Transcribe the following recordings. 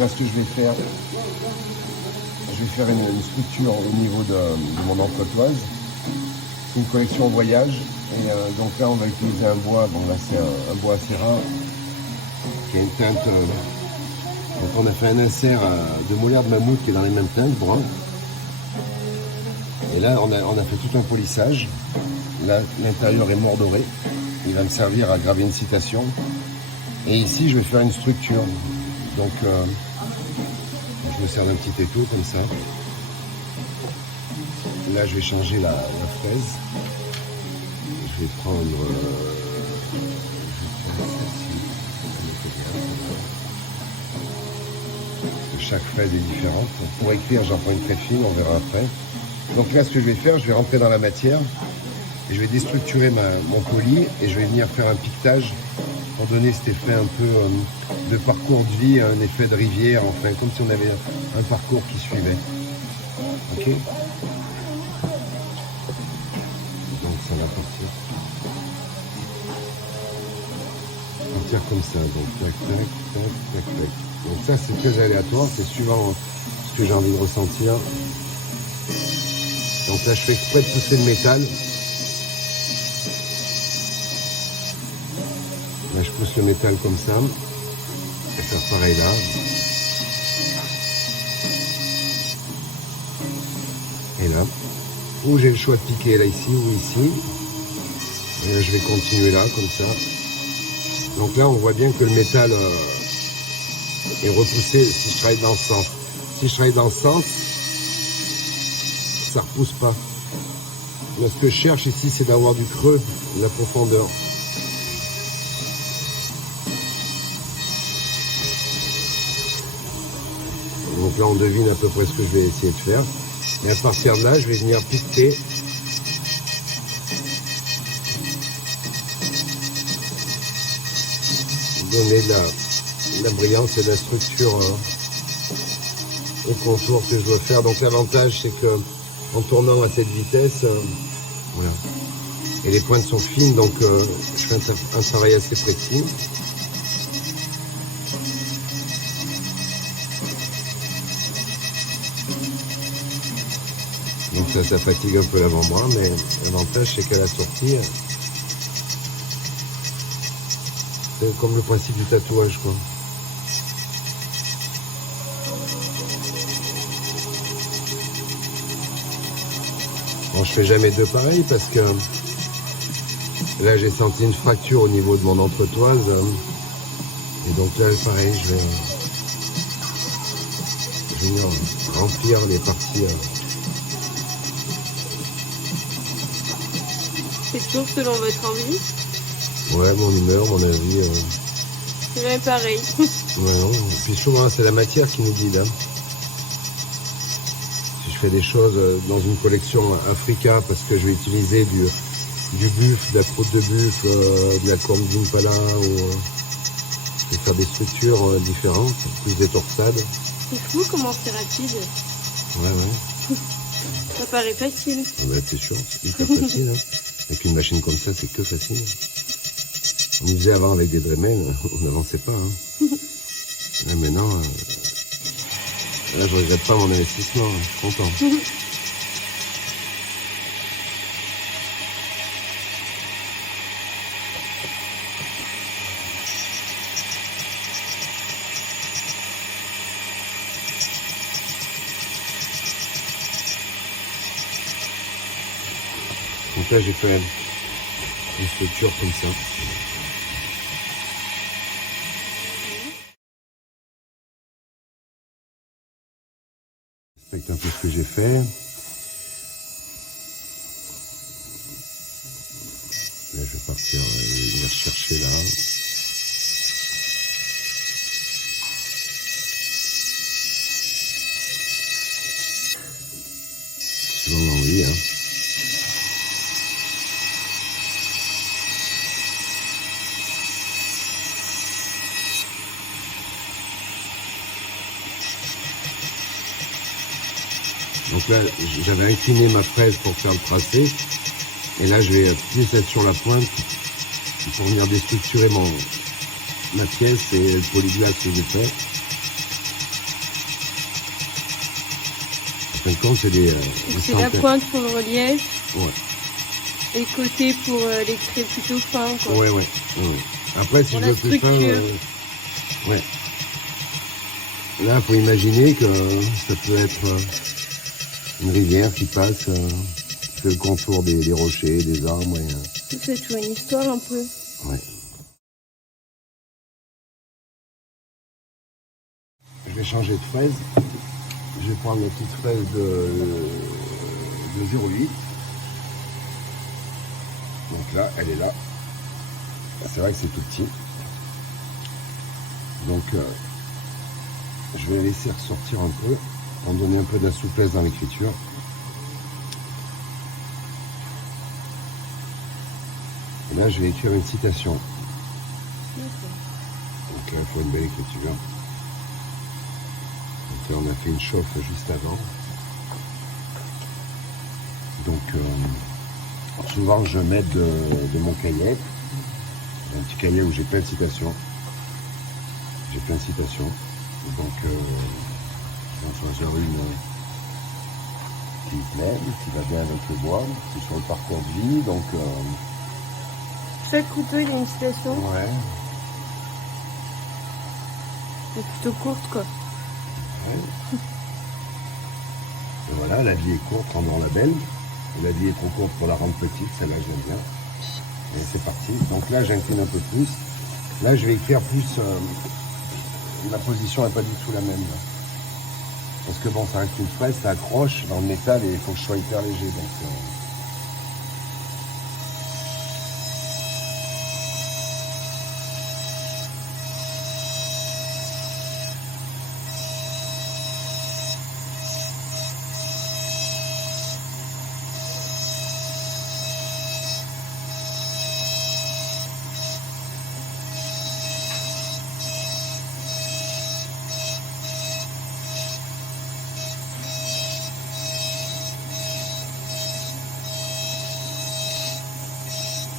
là, ce que je vais faire une structure au niveau de mon entretoise. C'est une collection voyage. Et donc là, on va utiliser un bois. Bon, là, c'est un bois assez rare qui a une teinte. Donc, on a fait un insert de molaire de mammouth qui est dans les mêmes teintes, brun. Et là, on a fait tout un polissage. Là, l'intérieur est mordoré. Il va me servir à graver une citation. Et ici, je vais faire une structure. Donc, je me sers d'un petit étau comme ça. Là, je vais changer la fraise. Je vais prendre... chaque fraise est différente. Pour écrire, j'en prends une très fine, on verra après. Donc là, ce que je vais faire, je vais rentrer dans la matière et je vais déstructurer mon colis et je vais venir faire un piquetage pour donner cet effet un peu de parcours de vie, un effet de rivière, enfin, comme si on avait un parcours qui suivait. Ok ? Donc ça va partir. Partir comme ça, donc tac, tac, tac, tac, tac. Donc ça, c'est très aléatoire, c'est suivant ce que j'ai envie de ressentir. Donc là, je fais exprès de pousser le métal. Là, je pousse le métal comme ça. Je vais faire pareil là. Et là. Ou j'ai le choix de piquer là, ici ou ici. Et là, je vais continuer là, comme ça. Donc là, on voit bien que le métal est repoussé si je travaille dans ce sens. Si je travaille dans ce sens, ça repousse pas. Mais ce que je cherche ici, c'est d'avoir du creux, de la profondeur. Donc là, on devine à peu près ce que je vais essayer de faire. Et à partir de là, je vais venir piquer. Donner de la brillance et de la structure au contour que je dois faire. Donc l'avantage, c'est que en tournant à cette vitesse, voilà. Et les pointes sont fines, donc je fais un travail assez précis. Donc ça fatigue un peu l'avant-bras, mais l'avantage, c'est qu'à la sortie, c'est comme le principe du tatouage, quoi. Bon, je fais jamais deux pareils parce que là, j'ai senti une fracture au niveau de mon entretoise. Et donc là, pareil, je vais venir remplir les parties. C'est toujours selon votre envie? Ouais, mon humeur, mon avis. C'est même pareil. Ouais, non. Puis souvent, c'est la matière qui nous guide. Hein. Si je fais des choses dans une collection Africa, parce que je vais utiliser du buffle, de la croûte de buffle, de la corne d'impala, ou je vais faire des structures différentes, plus des torsades. C'est fou comment c'est rapide. Ouais. Ça paraît facile. Ouais, c'est sûr, c'est hyper facile. Hein. Avec une machine comme ça, c'est que facile. On y faisait avant avec des Dremel, on n'avançait pas. Hein. Là, maintenant, là, je regrette pas mon investissement, hein. Je suis content. Donc là, j'ai fait une structure comme ça. C'est un peu ce que j'ai fait. Là, je vais partir venir chercher là. Selon l'envie, hein. Donc là, j'avais incliné ma fraise pour faire le tracé. Et là, je vais plus être sur la pointe pour venir déstructurer ma pièce et le polyglace que j'ai fait. fin de compte, c'est des C'est la centaines. pointe pour le relief Ouais. et côté pour les traits plutôt fins, quoi. Ouais. Après, si Pour je la veux plus fin, structure. ouais. Là, il faut imaginer que ça peut être une rivière qui passe, qui fait le contour des rochers, des arbres. C'est toujours une histoire un peu. Ouais. Je vais changer de fraise. Je vais prendre la petite fraise de 0,8. Donc là, elle est là. C'est vrai que c'est tout petit. Donc, je vais laisser ressortir un peu, pour donner un peu de la souplesse dans l'écriture. Et là, je vais écrire une citation. Donc là, il faut une belle écriture. Donc là, on a fait une chauffe juste avant. Donc, souvent, je mets de mon cahier, un petit cahier où j'ai plein de citations. Donc, je vais en choisir une qui me plaît, qui va bien avec le bois, c'est sur le parcours de vie. Donc, Chaque couteau, il a une citation. ouais. Elle est plutôt courte, quoi. Ouais. Et voilà, la vie est courte, rendons-la belle. Et la vie est trop courte pour la rendre petite, celle-là j'aime bien. Et c'est parti. Donc là, j'incline un peu plus. Là, je vais écrire plus. La position n'est pas du tout la même. Là. Parce que bon, ça reste une fraise, ça accroche dans le métal et il faut que je sois hyper léger. Donc,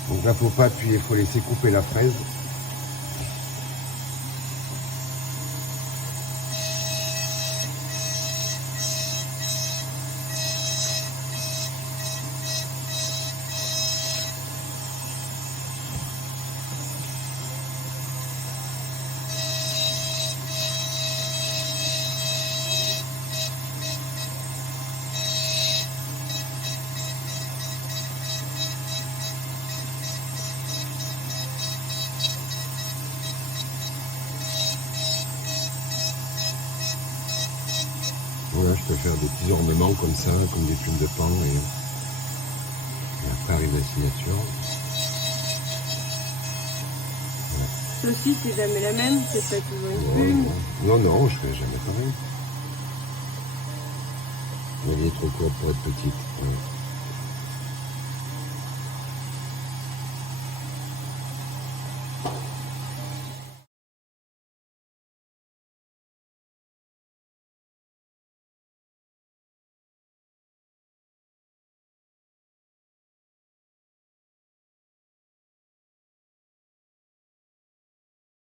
Donc là, faut pas appuyer, il faut laisser couper la fraise. Voilà, je peux faire des petits ornements comme ça, comme des plumes de pan, et après arrive la signature. Aussi, c'est jamais la même, c'est pas toujours une Ouais, plume. non, je fais jamais pareil. La vie est trop courte pour être petite. Ouais.